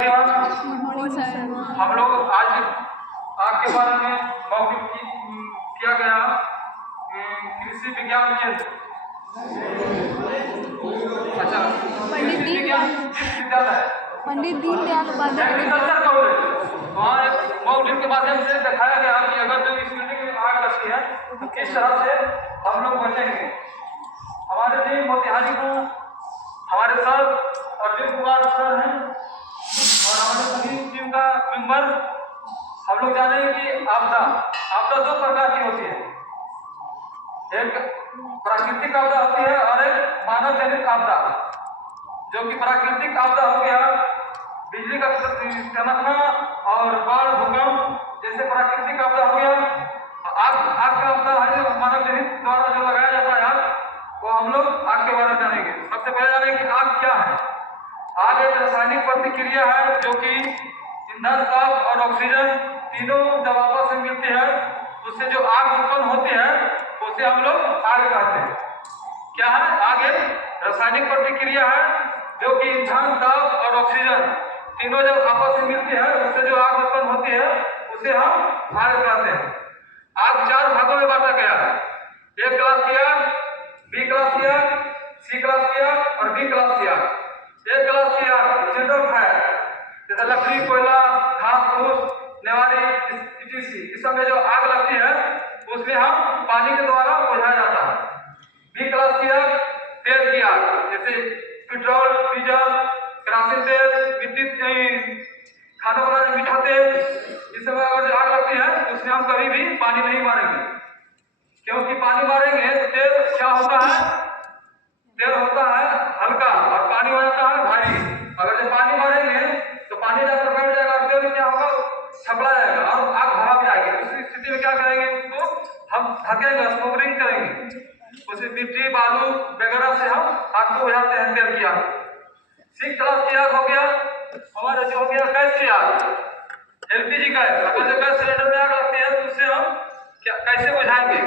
हम लोग आज आग के बारे में मौखिक किया गया कृषि विज्ञान केंद्र। अच्छा, पंडित दीनदयाल उपाध्याय एग्रीकल्चर कॉलेज, वहाँ एक मॉक के माध्यम से दिखाया गया कि अगर जो इस बिल्डिंग में आग लगती है तो किस तरह से हम लोग बचेंगे। हमारे टीम मोतिहारी को हमारे सर अर्जुन कुमार सर हैं और हमारे सभी टीम का मेंबर। हम लोग जानेंगे कि आपदा दो प्रकार की होती है, एक प्राकृतिक आपदा होती है और एक मानव जनित आपदा। जो कि प्राकृतिक आपदा हो गया बिजली का चमकना और बाढ़, भूकंप जैसे प्राकृतिक आपदा हो गया। आग का आपदा है जो मानव जनित द्वारा जो लगाया जाता है आग, वो हम लोग आग के बारे में जानेंगे। सबसे पहले जानेंगे कि आग क्या है। आग एक रासायनिक प्रतिक्रिया है जो कि ईंधन, ताप और ऑक्सीजन तीनों जब आपस में मिलती है उससे जो आग उत्पन्न होती है उसे हम लोग आग कहते हैं। क्या है? आग एक रासायनिक प्रतिक्रिया है जो कि ईंधन, ताप और ऑक्सीजन तीनों जब आपस में मिलती है उससे जो आग उत्पन्न होती है उसे हम आग कहते हैं। आग चार भागों में बांटा गया है, ए क्लास की आग, बी क्लास की आग, सी क्लास की आग और डी क्लास की आग। ए क्लास की आग जनरल फायर, जैसे लकड़ी, कोयला, घास फूस, नेवारी इस सब में जो आग लगती है उसमें हम पानी के द्वारा बुझाया जाता है। बी क्लास की आग तेल की आग, जैसे पेट्रोल, डीजल, केरोसिन तेल, मिट्टी, खाना बनाने मीठा तेल, इस समय अगर जो आग लगती है उसमें हम कभी भी पानी नहीं मारेंगे, क्योंकि पानी मारेंगे तो तेल क्या होता है? तेल होता है हल्का और पानी हो जाता है भारी। अगर जब पानी मारेंगे तो पानी जाकर बैठ जाएगा और तेल क्या होगा? छपड़ा जाएगा और आग भड़क जाएगी। उस स्थिति में क्या करेंगे? उसको हम ढकेंगे, स्मोकरिंग करेंगे, उसे मिट्टी, बालू वगैरह से हम आग को बुझाते हैं, तेल की आग। सी क्लास की आग हो गया हमारा जो हो गया गैस की आग, एलपीजी गैस। अगर जो गैस सिलेंडर में आग लगती है तो उससे हम कैसे बुझाएंगे,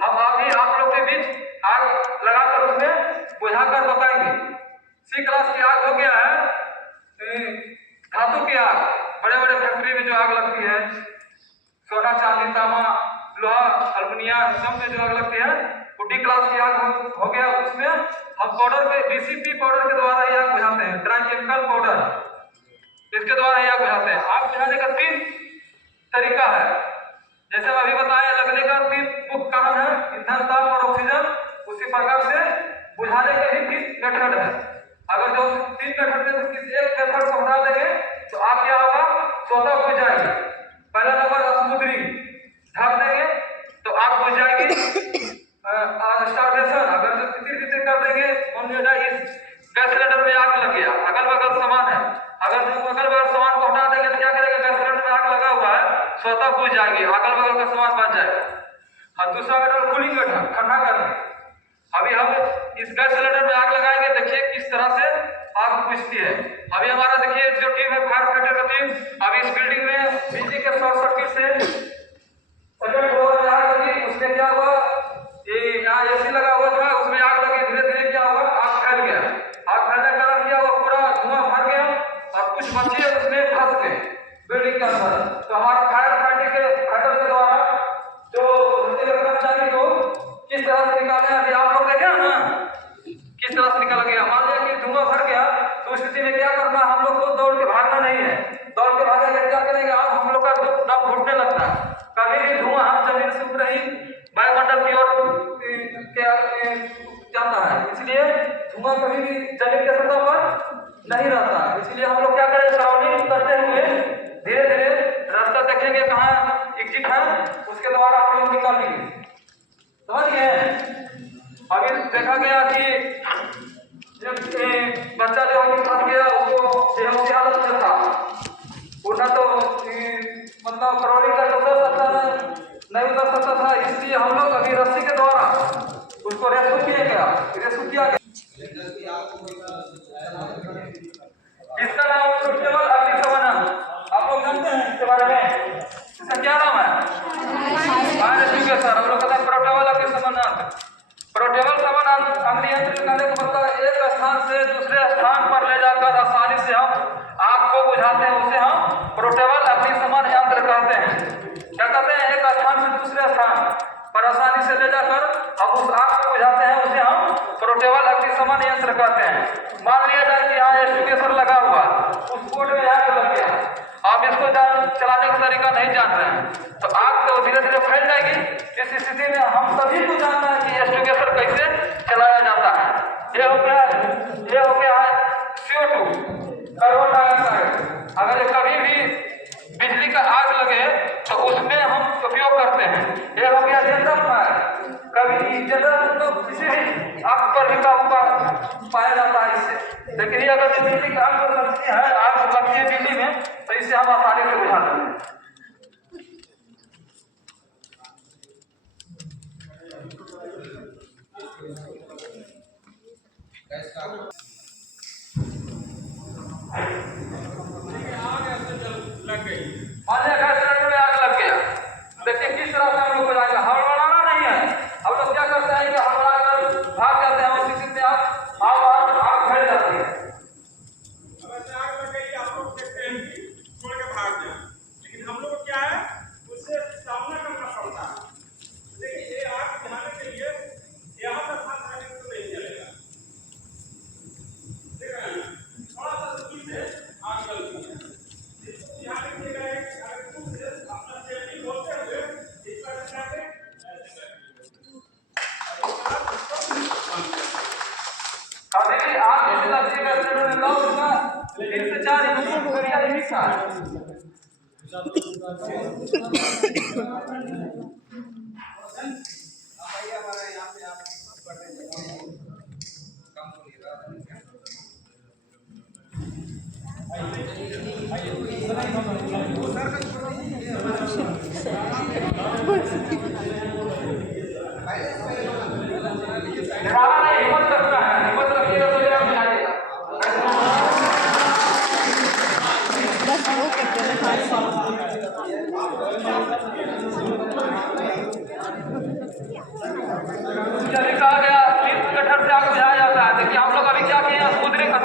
हम अभी आप लोग के बीच आग लगाकर उसमें बुझाकर बताएंगे। सी क्लास की आग हो गया है धातु की आग, बड़े बड़े फैक्ट्री में जो आग लगती है, सोना, चांदी, तांबा, लोहा, अल्युमिनियम सब में जो आग लगती है वो डी क्लास की आग हो गया। उसमें हम पाउडर पे डीसीपी पाउडर के द्वारा ही आग बुझाते हैं, ड्राई केमिकल पाउडर, इसके द्वारा ही आग बुझाते हैं। आग बुझाने का 3 तरीका है, जैसे अभी बताया, लगने का 3 मुख्य कारण है, ईंधन, ताप और ऑक्सीजन। उसी प्रकार से बुझाने के ही 3 मेथड है। अगर जो 3 मेथड में किसी एक मेथड को हटा देंगे तो आग क्या होगा? स्वतः बुझ जाएगी। पहला नंबर समुद्री, ढक देंगे तो आग बुझ जाएगी। स्टार्वेशन, अगर जो तितिर कर देंगे, इस गैस सिलेंडर में आग लग गया, अगल बगल सामान है, अगर जो अगल बगल सामान को हटा देंगे तो क्या करेंगे? गैस सिलेंडर में आग लगा हुआ है, स्वतः बुझ जाएगी, अगल बगल का सामान बच जाएगा। और दूसरा मेथड कूलिंग मेथड, ठंडा करना। अभी हम इस गैस सिलेंडर में आग लगाएंगे, देखिए किस तरह से आग बुझती है। अभी हमारा देखिए जो टीम है फायर फाइटर का टीम, अभी इस बिल्डिंग में बिजली के शॉर्ट सर्किट से आग लगी। उसमें क्या हुआ? ये यहाँ एसी लगा हुआ था, उसमें आग लगी, धीरे धीरे क्या हुआ? आग फैल गया। आग फैलने के कारण क्या हुआ? पूरा धुआं भर गया और कुछ बच्चे उसमें फंस गए बिल्डिंग के अंदर। तो हमारा फायर फाइटर के द्वारा जो कर्मचारी को किस तरह से निकाले, अभी आप लोग देखे ना किस तरह से निकाला गया। मान लिया कि धुआं भर गया तो उस स्थिति में क्या करना? हम लोग को दौड़ के भागना नहीं है, दौड़ के भागेंगे क्या करेंगे? आप हम लोग का दम घुटने लगता है, कभी भी धुआं हम जमीन से ऊपर ही वायुमंडल की ओर जाता है, इसलिए धुआं कभी भी जमीन के सतह पर नहीं रहता। इसलिए हम लोग क्या करें? सराउंडिंग करते हुए धीरे धीरे रास्ता देखेंगे कहाँ एग्जिट है, उसके द्वारा हम लोग निकालेंगे। समझ गए? अभी देखा गया कि बच्चा जो अभी फंस गया उसको बेहोशी हालत में था, उठा तो मतलब करोड़ी का उतर सकता था, नहीं उतर सकता था, इसलिए हम लोग अभी रस्सी के द्वारा उसको रेस्क्यू किया गया। इसका नाम प्रोटेबल अग्निशमन, आप लोग जानते हैं इसके बारे में? इसका क्या नाम है? सर हम लोग कहते हैं प्रोटेबल अग्निशमन। प्रोटेबल सामान अग्नियंत्रण करने का मतलब एक स्थान से दूसरे स्थान पर ले जाकर आसानी से हम आग को बुझाते हैं उसे हम पोर्टेबल अग्निशमन यंत्र कहते हैं। क्या कहते हैं? एक स्थान से दूसरे स्थान पर आसानी से ले जाकर हम उस आग को बुझाते हैं, उसे हम पोर्टेबल अग्निशमन यंत्र कहते हैं। मान लिया जाए कि यहाँ एक्सटिंग्विशर लगा हुआ, उस बोर्ड में आग लग गया, आप इसको चलाने का तरीका नहीं जान रहे हैं, तो आग तो धीरे धीरे फैल जाएगी। इस स्थिति में हम सभी को जानना है कि एक्सटिंग्विशर कैसे चलाया जाता है। ये हो गया CO2 कार्बन डाइऑक्साइड। अगर कभी भी बिजली का आग लगे तो उसमें हम उपयोग करते हैं। ये हो गया जनरल फायर। कभी जनरल तो किसी भी आग पर भी काबू पाया जाता है इससे, लेकिन ये अगर बिजली की आग लगती है बिजली में, तो इससे हम आसानी से बुझा सकते हैं। लग गई, मान लिया गैस सिलेंडर में आग लग गया, देखिए किस तरह से हम लोग बुझाएंगे। हड़बड़ाना नहीं है। हम लोग क्या करते हैं कि हड़बड़ा कर भाग जाते हैं, उसी से आग फैल जाती है। अब ऐसे आग लग गई, आप लोग देखते हैं कि छोड़ के भाग जाए, लेकिन हम लोग को क्या है, उससे सामना करना पड़ता है। देखिए ये आग बुझाने के लिए यहाँ पर हाथ आने को नहीं चलेगा, देख रहे हैं थोड़ा सा दूरी से आग जलती है। यहाँ देखिएगा अगर दूर से अपना सेफ्टी बोलते हुए इस पर जाके कभी भी आग जैसे लगती है 3 से 4 इंच प्रक्रिया लिखा है। हिम्मत रखना है, हिम्मत रखिएगा तो ये आप जाइएगा। बस वो करते हैं हाथ से। चलिए कहा गया नींद गठर से आग बुझाया जाता है। देखिए हम लोग अभी क्या किए, कूदने का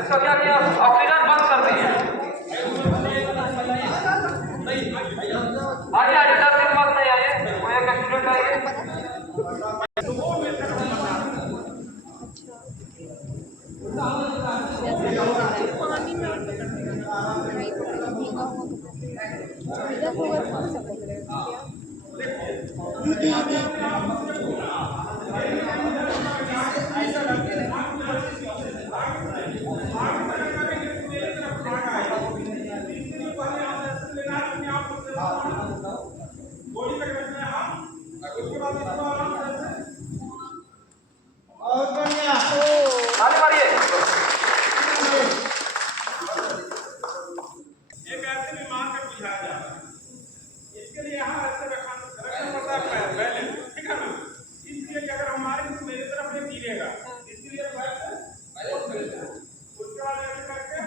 इसका क्या किया, ऑक्सीजन बंद कर दिए। आइए आइए, 10 दिन बाद नहीं आइए, वो एक एक्सीडेंट आइए। पानी में और पकड़ना नहीं पकड़ेगा, भीगा हुआ भीगा हुआ कौन सा पकड़ेगा आगे बढ़िए। एक ऐसे भी मान कर बुझाया जाता है, इसके लिए यहाँ ऐसे रखना पड़ता है पहले, ठीक है ना। इसलिए कि अगर हमारे मेरी तरफ ये गिरेगा, इसलिए उसके बाद ऐसे करके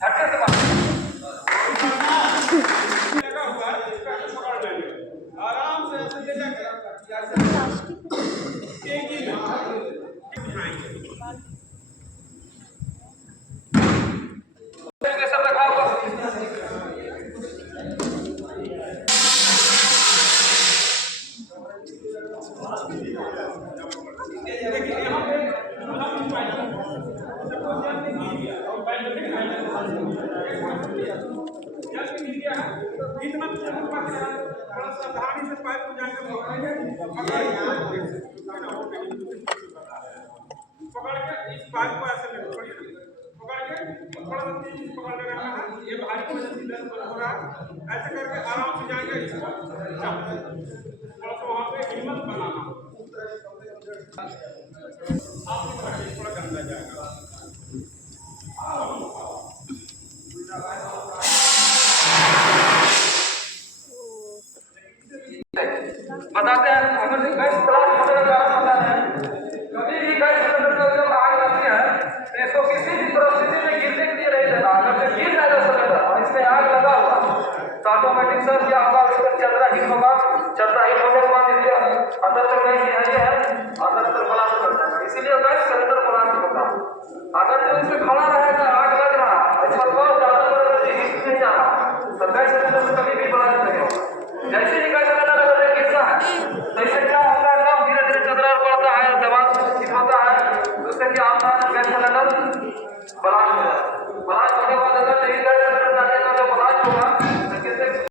झटके से बात लगा हुआ है, इसका पकड़ लेंगे आराम से, ऐसे ले जाकर तेजी में बुझाएंगे। सब रखा हुआ इतना थोड़ा सावधानी से पाइप को जाकर पकड़ के इस पाइप को ऐसे पकड़ के थोड़ा सा तेजी से पकड़ के रखना है। ये भारी को सीधा हो रहा है, ऐसे करके आराम से जाएंगे। इसको थोड़ा सा वहाँ पे हिम्मत बनाना, आप थोड़ा गंदा जाएगा। बताते हैं। अगर गैस ब्लास्ट होने का कारण पता है, कभी भी गैस सिलेंडर में जब आग लगती है तो इसको किसी भी परिस्थिति में गिरने के लिए नहीं देना। अगर से गिर जाएगा सिलेंडर और इसमें आग लगा हुआ तो ऑटोमेटिक सर क्या होगा, उसका चदरा हिट होगा। चदरा हिट होने के बाद इसके अंदर से गैस है अंदर से ब्लास्ट कर जाएगा। इसीलिए गैस सिलेंडर ब्लास्ट होता है। अगर जो इसमें खड़ा रहेगा, आग लग रहा है, इस पर बहुत ज्यादा ब्लास्ट हो जाए। ब्लास्ट